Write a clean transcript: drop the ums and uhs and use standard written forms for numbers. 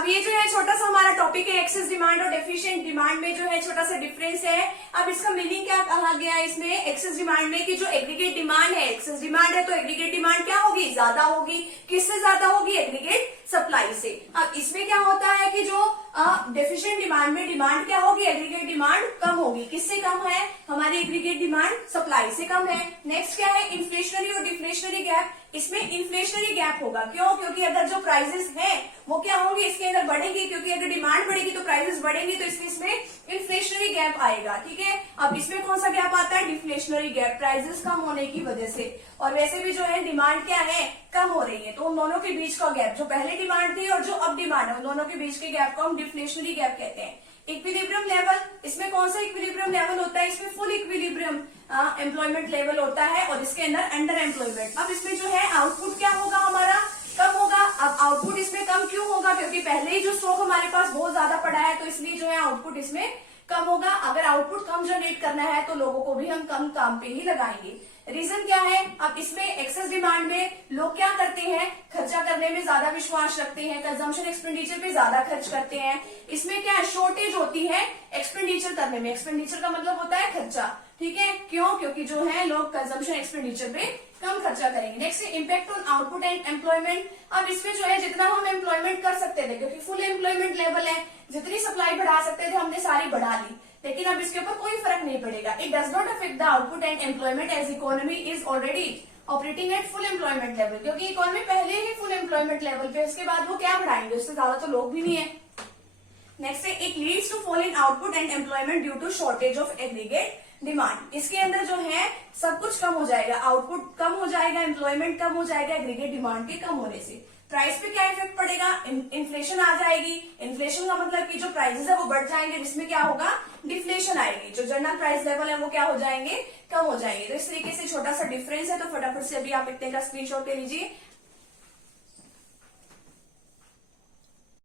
अब ये जो है छोटा सा हमारा टॉपिक है एक्सेस डिमांड और डेफिशिएंट डिमांड में जो है छोटा सा डिफरेंस है। अब इसका मीनिंग क्या कहा गया है इसमें एक्सेस डिमांड में कि जो एग्रीगेट डिमांड है, एक्सेस डिमांड है तो एग्रीगेट डिमांड क्या होगी, ज्यादा होगी। किससे ज्यादा होगी, एग्रीगेट सप्लाई से। अब इसमें क्या होता है कि जो डेफिशिएंट डिमांड में डिमांड क्या होगी, एग्रीगेट डिमांड कम होगी। किससे कम है, हमारी एग्रीगेट डिमांड सप्लाई से कम है। नेक्स्ट क्या है, इन्फ्लेशनरी और डिफ्लेशनरी गैप। इसमें इन्फ्लेशनरी गैप होगा, क्यों, क्योंकि अगर जो प्राइसेस हैं वो क्या होंगे, इसके अंदर बढ़ेंगे, क्योंकि अगर डिमांड बढ़ेगी तो प्राइसेस बढ़ेंगे, तो इसमें इन्फ्लेशनरी गैप आएगा। ठीक है, अब इसमें कौन सा गैप आता है, डिफ्लेशनरी गैप, प्राइसेस कम होने की वजह से। और वैसे भी जो है डिमांड क्या है, कम हो रही है, तो उन दोनों के बीच का गैप, जो पहले डिमांड थी और जो अब डिमांड है, उन दोनों के बीच के गैप को हम डिफ्लेशनरी गैप कहते हैं। इक्विलिब्रियम लेवल, इसमें कौन सा इक्विलिब्रियम लेवल होता है, इसमें फुल इक्विलिब्रियम एम्प्लॉयमेंट लेवल होता है और इसके अंदर अंडर एम्प्लॉयमेंट। अब इसमें जो है आउटपुट क्या होगा, हमारा कम होगा। अब आउटपुट इसमें कम क्यों होगा, क्योंकि पहले ही जो स्टॉक हमारे पास बहुत ज्यादा पड़ा है, तो इसलिए जो है आउटपुट इसमें कम होगा। अगर आउटपुट कम जनरेट करना है तो लोगों को भी हम कम काम पे ही लगाएंगे। रीजन क्या है, अब इसमें एक्सेस डिमांड में लोग क्या करते हैं, खर्चा करने में ज्यादा विश्वास रखते हैं, कंजम्पशन एक्सपेंडिचर पे ज्यादा खर्च करते हैं। इसमें क्या है, शॉर्टेज होती है एक्सपेंडिचर करने में। एक्सपेंडिचर का मतलब होता है खर्चा। ठीक है, क्यों, क्योंकि जो है लोग कंजम्पशन एक्सपेंडिचर पे कम खर्चा करेंगे। Next impact on output and employment. अब इसमें जो है जितना हम एम्प्लॉयमेंट कर सकते थे, क्योंकि फुल एम्प्लॉयमेंट लेवल है, जितनी सप्लाई बढ़ा सकते थे हमने सारी बढ़ा ली, लेकिन अब इसके ऊपर कोई फर्क नहीं पड़ेगा। It does not affect the output and employment as economy is already operating at full employment level, क्योंकि इकोनॉमी पहले ही फुल एम्प्लॉयमेंट लेवल पे, उसके बाद वो क्या बढ़ाएंगे, उससे ज्यादा तो लोग भी नहीं है। नेक्स्ट है it leads to fall in output and employment due to shortage of aggregate demand. इसके अंदर जो है सब कुछ कम हो जाएगा, आउटपुट कम हो जाएगा, एम्प्लॉयमेंट कम हो जाएगा एग्रीगेट डिमांड के कम होने से। प्राइस पे क्या इफेक्ट पड़ेगा, इन्फ्लेशन आ जाएगी। इन्फ्लेशन का मतलब कि जो प्राइसेस है वो बढ़ जाएंगे, जिसमें क्या होगा, डिफ्लेशन आएगी। जो जनरल प्राइस लेवल है वो क्या हो जाएंगे, कम हो जाएंगे। तो इस तरीके से छोटा सा डिफरेंस है, तो फटाफट से अभी आप इतने का स्क्रीनशॉट ले लीजिए।